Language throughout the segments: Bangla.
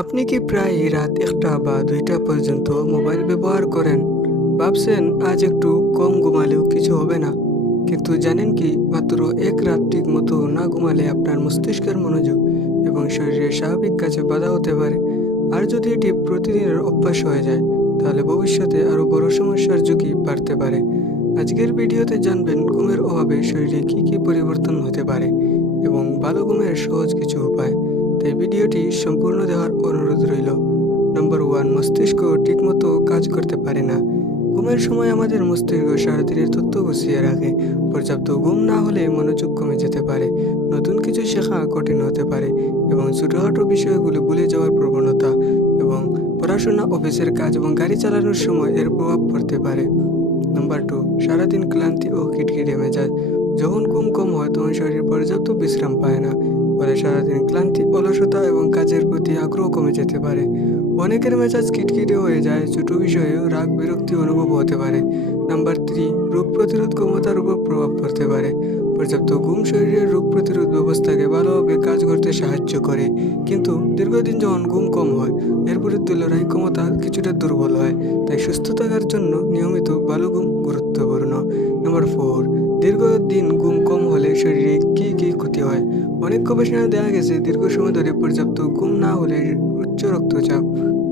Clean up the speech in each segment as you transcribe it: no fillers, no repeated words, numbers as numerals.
আপনি কি প্রায় রাত ১টা বা ২টা পর্যন্ত মোবাইল ব্যবহার করেন? ভাবছেন আজ একটু কম ঘুমালেও কিছু হবে না। কিন্তু জানেন কি মাত্র ১ রাত ঠিক মতো না ঘুমালে আপনার মস্তিষ্কের মনোযোগ এবং শরীরের স্বাভাবিক কাজে বাধা হতে পারে। আর যদি এটি প্রতিদিনের অভ্যাস হয়ে যায় তাহলে ভবিষ্যতে আরও বড় সমস্যার ঝুঁকি বাড়তে পারে। আজকের ভিডিওতে জানবেন ঘুমের অভাবে শরীরে কী কী পরিবর্তন হতে পারে এবং ভালো ঘুমের সহজ কিছু উপায়। তাই ভিডিওটি সম্পূর্ণ দেওয়ার অনুরোধ রইল। নম্বর 1, মস্তিষ্ক ঠিকমতো কাজ করতে পারে না। ঘুমের সময় আমাদের মস্তিষ্ক সারাদিনের তথ্য গুছিয়ে রাখে। পর্যাপ্ত ঘুম না হলে মনোযোগ কমে যেতে পারে, নতুন কিছু শেখা কঠিন হতে পারে এবং ছোটখাটো বিষয়গুলো ভুলে যাওয়ার প্রবণতা এবং পড়াশোনা, অফিসের কাজ এবং গাড়ি চালানোর সময় এর প্রভাব পড়তে পারে। নাম্বার 2, সারাদিন ক্লান্তি ও খিটখিটে মেজাজ। যখন ঘুম কম হয় তখন শরীর পর্যাপ্ত বিশ্রাম পায় না, ফলে সারাদিন ক্লান্তি, অলসতা এবং কাজের প্রতি আগ্রহ কমে যেতে পারে। অনেকের মেজাজ খিটখিটে হয়ে যায়, ছোট বিষয়েও রাগ বিরক্তি অনুভব হতে পারে। নাম্বার 3, রোগ প্রতিরোধ ক্ষমতার উপর প্রভাব পড়তে পারে। পর্যাপ্ত ঘুম শরীরের রোগ প্রতিরোধ ব্যবস্থাকে ভালোভাবে কাজ করতে সাহায্য করে, কিন্তু দীর্ঘদিন যখন ঘুম কম হয় এর বিরুদ্ধে লড়াই ক্ষমতা কিছুটা দুর্বল হয়। তাই সুস্থ থাকার জন্য নিয়মিত ভালো ঘুম গুরুত্বপূর্ণ। নাম্বার 4, দীর্ঘদিন ঘুম কম হলে শরীরে কী কী ক্ষতি হয়। অনেক গবেষণায় দেখা গেছে দীর্ঘ সময় ধরে পর্যাপ্ত ঘুম না হলে উচ্চ রক্তচাপ,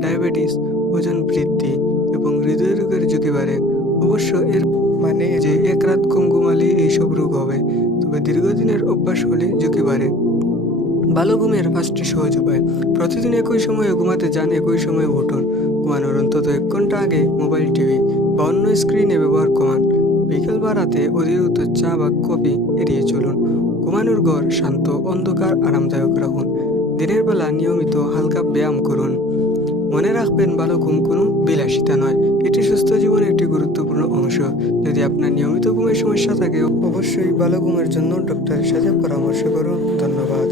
ডায়াবেটিস, ওজন বৃদ্ধি এবং হৃদয় রোগের ঝুঁকি বাড়ে। অবশ্য এর মানে যে এক রাত কম ঘুমালে এইসব রোগ হবে, তবে দীর্ঘদিনের অভ্যাস হলে ঝুঁকি বাড়ে। ভালো ঘুমের 5টি সহজ উপায়। প্রতিদিন একই সময়ে ঘুমাতে যান, একই সময়ে উঠুন। ঘুমানোর অন্তত 1 ঘন্টা আগে মোবাইল, টিভি বা অন্য স্ক্রিনে ব্যবহার কমান। বিকেল বা রাতে অতিরিক্ত চা বা কফি এড়িয়ে চলুন। ঘুমানোর ঘর শান্ত, অন্ধকার, আরামদায়ক রাখুন। দিনের বেলা নিয়মিত হালকা ব্যায়াম করুন। মনে রাখবেন, ভালো ঘুম কোনো বিলাসিতা নয়, এটি সুস্থ জীবনের একটি গুরুত্বপূর্ণ অংশ। যদি আপনার নিয়মিত ঘুমের সমস্যা থাকে অবশ্যই ভালো ঘুমের জন্য ডক্টরের সাথে পরামর্শ করুন। ধন্যবাদ।